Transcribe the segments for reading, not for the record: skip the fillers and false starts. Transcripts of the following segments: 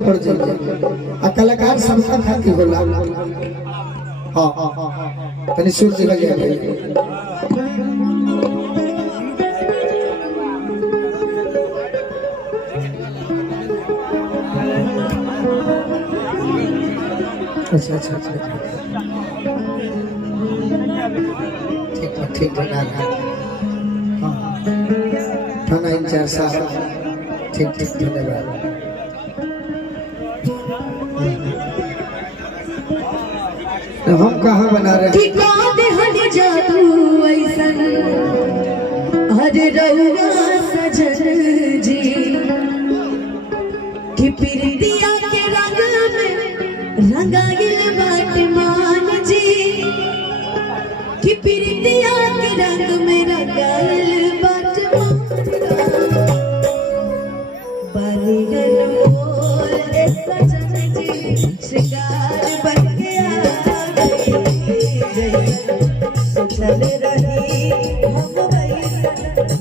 पड़ जाए कलाकार सबका खाती होला। हाँ तनी सुर जगह गया अच्छा अच्छा अच्छा ठीक बना रहा। हाँ थाना इंचार्ज साहब ठीक धन्यवाद। हम कहाँ बना रहे हैं जादू ऐसन हरे रउआ सजन जी कि प्रीतिया के रंग में रंगाइल बाट मान जी कि प्रीतिया के रंग में रंगाइल बाट बाली गलोल सजन जी श्रृंगार बन गया चल रही हम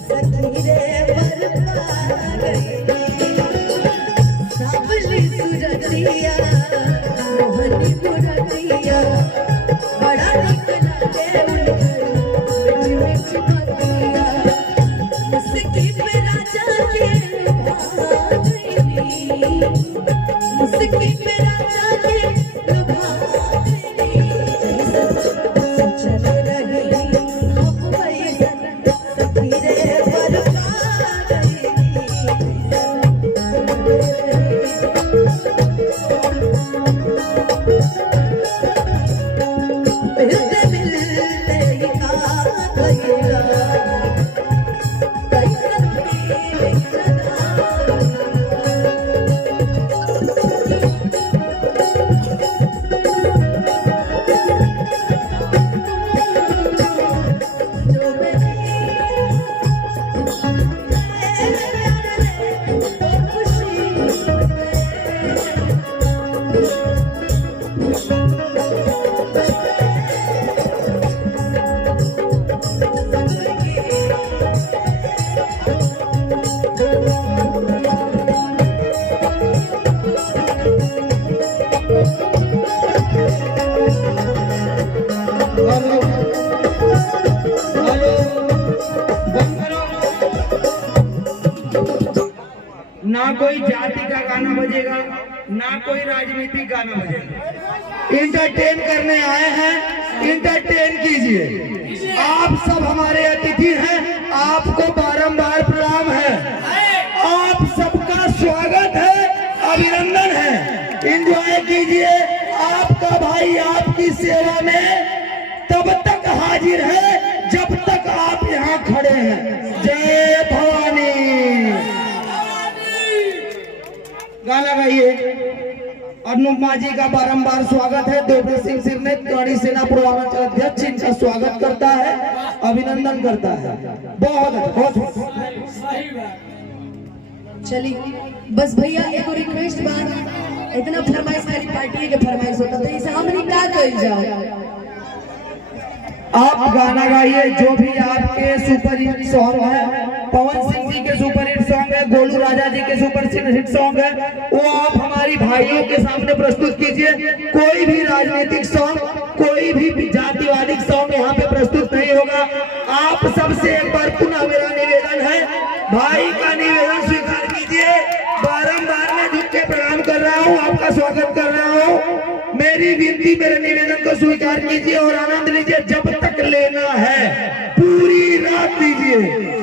सखी रे सबली सुरतिया मोहनी मुरतिया बड़ा निक लगे मुस्की पे राजा के मुस्की पे राजा के ना कोई जाति का गाना बजेगा ना कोई राजनीतिक गाना बजेगा। इंटरटेन करने आए हैं, इंटरटेन कीजिए। आप सब हमारे अतिथि हैं, आपको बारंबार प्रणाम है, आप सबका स्वागत है, अभिनंदन है। एंजॉय कीजिए। आपका भाई आपकी सेवा में तब तक हाजिर है जब तक आप यहाँ खड़े हैं। जय भवानी। गाना गाइए। अनुपमा जी का बारंबार स्वागत है। देवरी सिंह सिरनेत गाड़ी सेना पूर्वांचल अध्यक्ष इनका स्वागत करता है, अभिनंदन करता है। बहुत चलिए बस भैया एक रिक्वेस्ट बात, इतना फरमाइश वाली पार्टी के फरमाइश होता तो इसे हमने क्या कर जाओ। आप गाना गाइए जो भी आपके सुपर हिट सॉन्ग है। पवन सिंह जी के सुपर हिट सॉन्ग है, गोलू राजा जी के सुपर हिट सॉन्ग है, वो आप हमारी भाइयों के सामने प्रस्तुत कीजिए। कोई भी राजनीतिक सॉन्ग, कोई भी जातिवादी सॉन्ग यहाँ पे प्रस्तुत नहीं होगा। आप सबसे एक बार पुनः मेरा निवेदन है, भाई का निवेदन स्वीकार कीजिए। बारंबार मैं झुक के प्रणाम कर रहा हूँ, आपका स्वागत कर रहा हूँ। मेरी विनती, मेरे निवेदन को स्वीकार कीजिए और आनंद लीजिए। जब तक लेना है पूरी रात लीजिए।